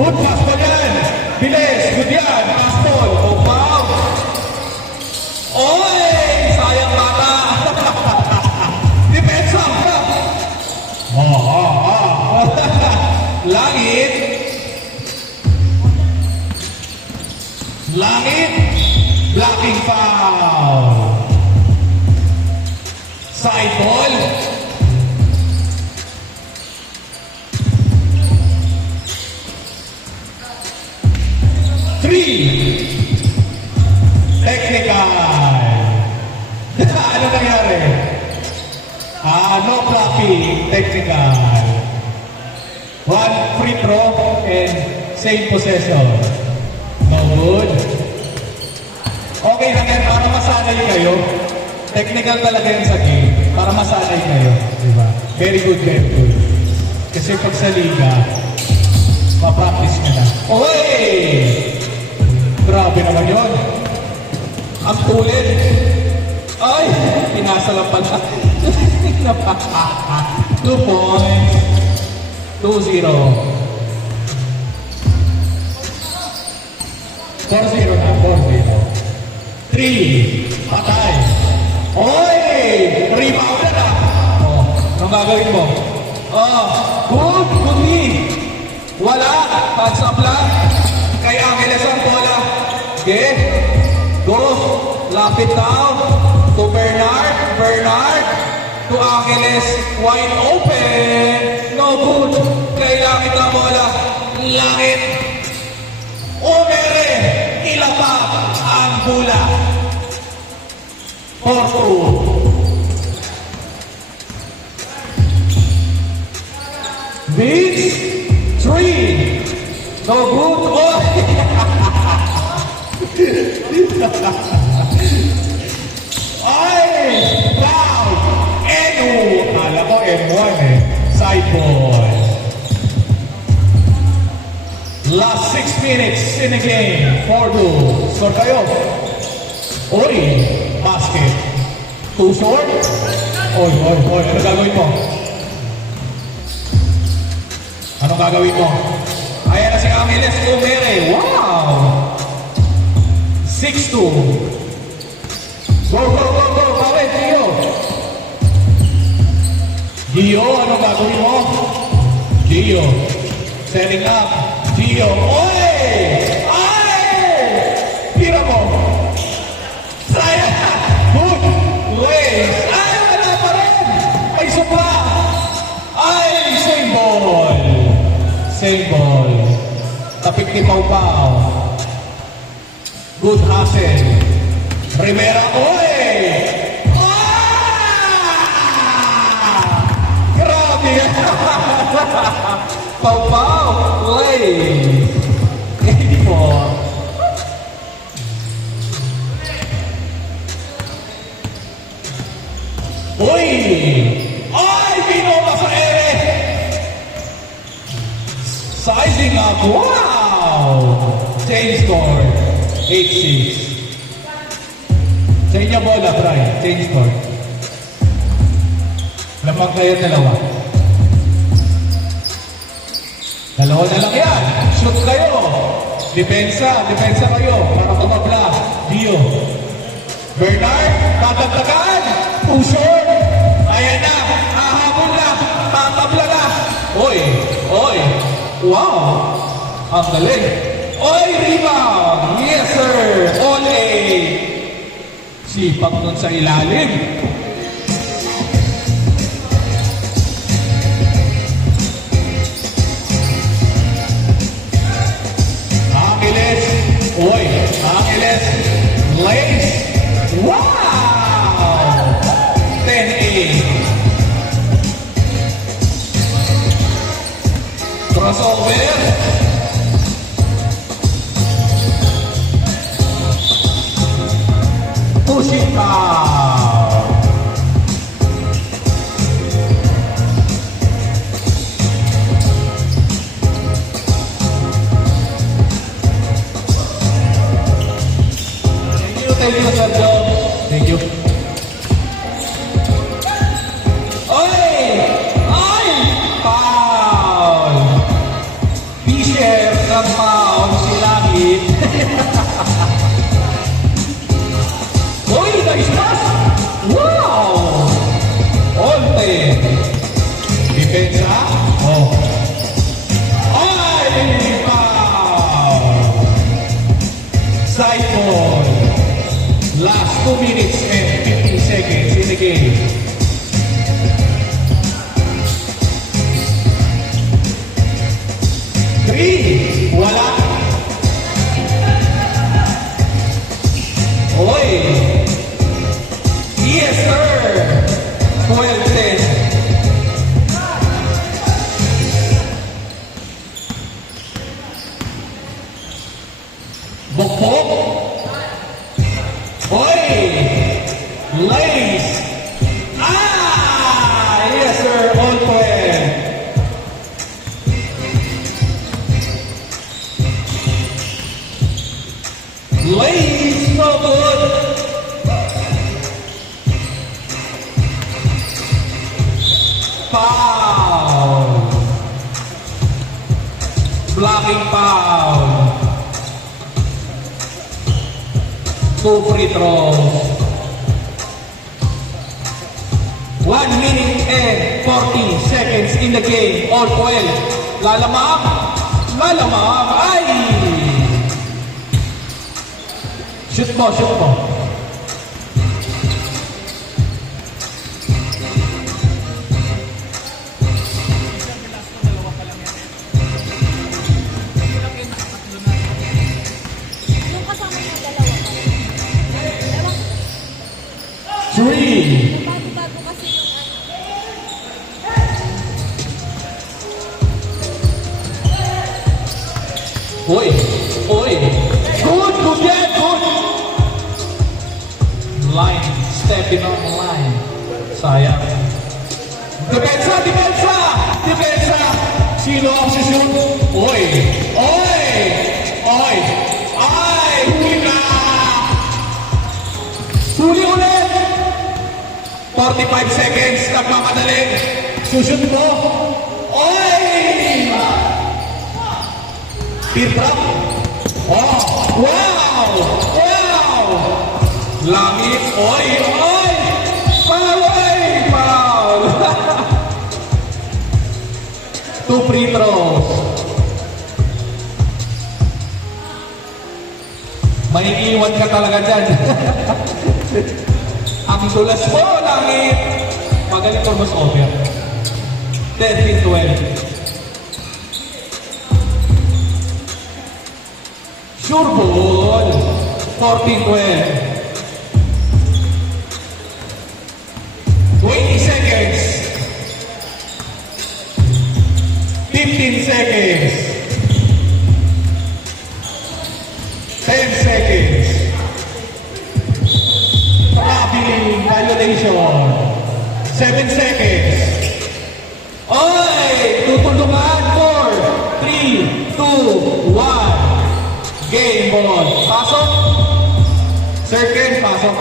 Good pass pa yan. Bilis. Good yan. Fastball. Oh, wow. Oy! Sayang bata. Depensa. Langit. Langit. Blocking foul. Side ball. Technical. Ano nangyari? No blocking. Technical. One free throw and same possession. No good. Okay na yan, para masanay kayo. Technical talaga yan sa game. Para masanay kayo. Diba? Very good, very good. Kasi pag sa liga, ma-practice ka na. Okay! Grabe naman yun. Ang tulit. Ay! Pinasa lang pala. 2 points. 2-0. 4-0 na. 4-0. 3. Patay. Oy! Rebound na. Oh, anong gagawin mo? Good. Good lead. Wala. Pads up lang. Kay Angeles ang bola. Okay. Go. Lapit down. To Bernard. Bernard. To Angeles. Wide open. No good. Kay Langit ang bola. Langit. Umere. Ilapag ang bola. 4-2. Beats. 3. No good. Oh. Ay! Down! Enu! Alam ko, M1 eh. Side ball. Last 6 minutes in the game. 4-2. Score kayo. Oy! Basket. 2 short. Oy, oy, oy. Ano gagawin mo? Anong gagawin mo? Ayan na si Angeles Umere. Wow! 6-2. Go, go, go, go. Pare, Gio. Gio, anong gagawin mo? Gio. Setting up. Gio. Oy! Ay! Tira mo. Sayang. Good. Ways. Ay, wala pa rin. Ay, supla. Ay, same ball. Same ball. Tapik ni Pau Pau. Good hustle. Rivera, oy! Grabe! Pau Pau, play! 84. Uy! Ay! Pinoma sa ere! Sizing up! Wow! Change score. 8-6. Sa inyo bola, Brian. Change score. Lamang kayo dalawa. Dalawa na lang yan. Shoot kayo. Depensa. Depensa kayo. Para tumabla. Dio. Bernard. Tatagtagan. Too short. Ayan na. Hahabol na. Tatabla na. Oy. Oy. Wow. Ang galing. Oy, rebound. Yes, sir. All A. Sipag nun sa ilalim. Angeles. Oy, Angeles. Lace. Wow! 10-8. Crossover. Pushing foul. Thank you, Sergio. Thank you. Oy! Ay! Foul! Fisher. Second foul si Langit. Uy, nice pass! Wow! All 10. Depensa. Oh. Ay! Foul! Side ball. Last 2 minutes and 15 seconds in the game. Three. Wala. Oy. Yes, sir. 12-10. Bokbok. Oy. Lace. Ah! Yes, sir. All 12. Lace, no good. Foul. Blocking foul. 2 free throws. 1 minute and 40 seconds in the game. All 12. Lalamang. Lalamang. Ay! Shoot mo, shoot mo. Yung kasama niya dalawa pa. Ewan ko, 3. bago-bago kasi yung ano. Uy, uy. Good, good yan, good. Line, stepping on the line. Sayang. Depensa, depensa, depensa. Sino ang susunod? Uy, uy, uy. Ay, huli ka. Huli ulit. 45 seconds, nagmamadali. Susunod mo. Uy! Speed drop. Oh, wow! Wow! Langit. Oy, oy! Foul! Oy! Foul! 2 free throws. Maiiwan ka talaga dyan. Ang tulas mo, Langit. Magaling almost over. 13-12. Sure ball. 14-12. 20 seconds. 15 seconds. 10 seconds. Traveling violation. 7 seconds. Oy! Tutulungan. 4, 3, 2, 1. Game ball. Pasok. Circle, pasok.